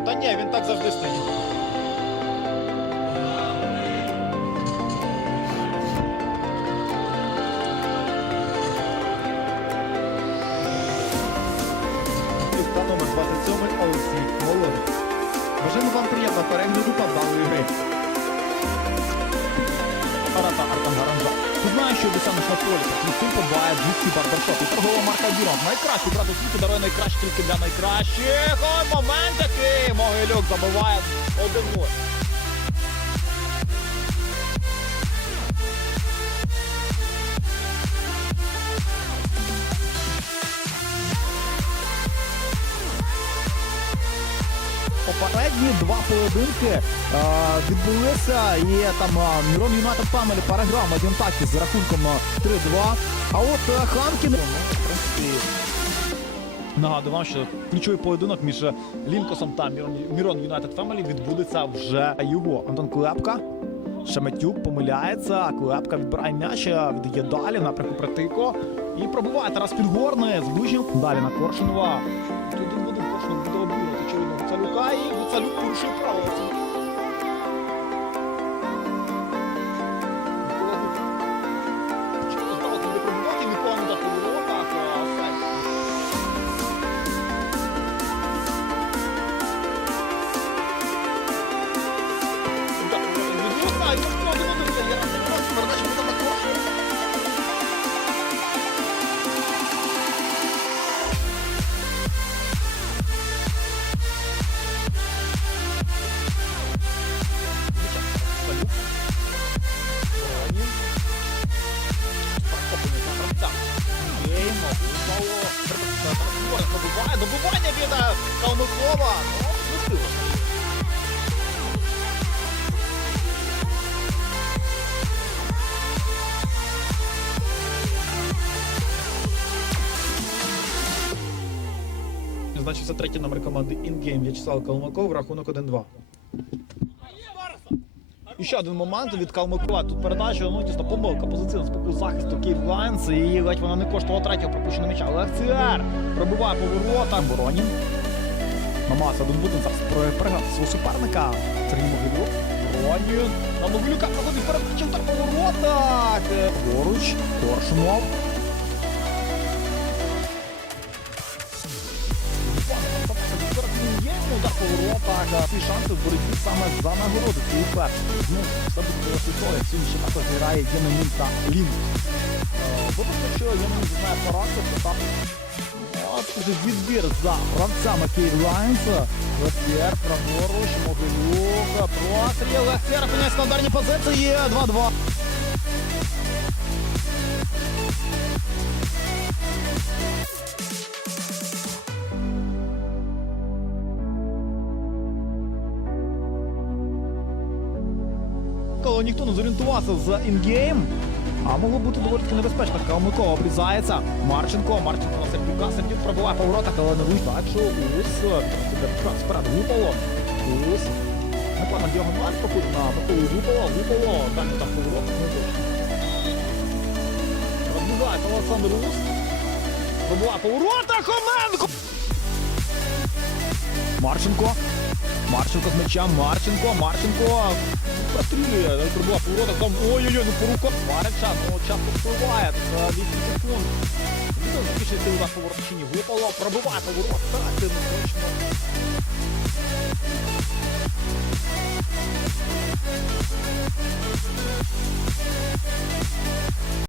воротами. Та ні, він так завжди стоїть. та номер 27 Олексій Володик. Бажаємо вам приємного перегляду та вдалої гри. Що досягнеш на полі, твій побуває джитсі барбершоп. І марка Діром. Найкращий брат у світі дарує найкраще тільки для найкращих. Ой, момент такий. Могилюк забуває 1-0. Попередні два поєдинки е, відбулися і там е, Мірон Юнайтед Фамілі переграв на Дінтакі з рахунком е, 3-2. А от е, Ханкін... Нагадую вам, що ключовий поєдинок між Лінкосом та Мірон, Юнайтед Фемелі відбудеться вже його. Антон Клепка. Шеметюк помиляється, а Клепка відбирає м'яч, віддає далі напрямку Притико. І пробуває Тарас Підгорний з ближнім. Далі на Коршунова. Тут puxa pra outro Добивання від е, Калмикова. Ну, смістило. Значиться третій номер команди Інгейм В'ячеслав Калмаков, рахунок 1-2. І ще один момент від Калмикова. Тут передача, ну дійсно помилка позиційна з боку захисту Київ Лайнс. І ледь вона не коштувала третього пропущеного м'яча. Але Ціар пробиває по воротам. Воронін. Намагався один зараз переграти свого суперника. Сергій Могилюк. Воронін. На Могилюка проходить передача удар по воротах. Е, Поруч. Коршунов. Воротах. Ці шанси в боротьбі саме за нагороду. Це перший. Ну, все буде Сьогодні ще також грає Єменін та Лін. Випадку, що Єменін знає характер, то там От вже відбір за гравцями Київ Лайнс. Лесєр, праворуч, Могилюк, простріл. Лесєр опиняється на ударній позиції. 2-2. Коли ніхто не зорієнтувався з інгейм, а могло бути доволі таки небезпечно. Калмикова обрізається. Марченко, Марченко на Сердюка. Сердюк пробиває по воротах, але не вийшло. Так Ус, спереду Гупало. Ус. Напевно, діагональ проходить на Миколу Гупало. Гупало. Далі там по воротах не точно. Розбігається Олександр Ус. Пробиває по воротах. Марченко. Марченко з мяча, Марченко, Марченко прострілює, пробував по воротах, там ой-ой-ой, ну по руках. Марича, ну часто впливає, тут 8 секунд. Ну, закінчити удар по воротах чи випало, пробиває по воротах, це не точно.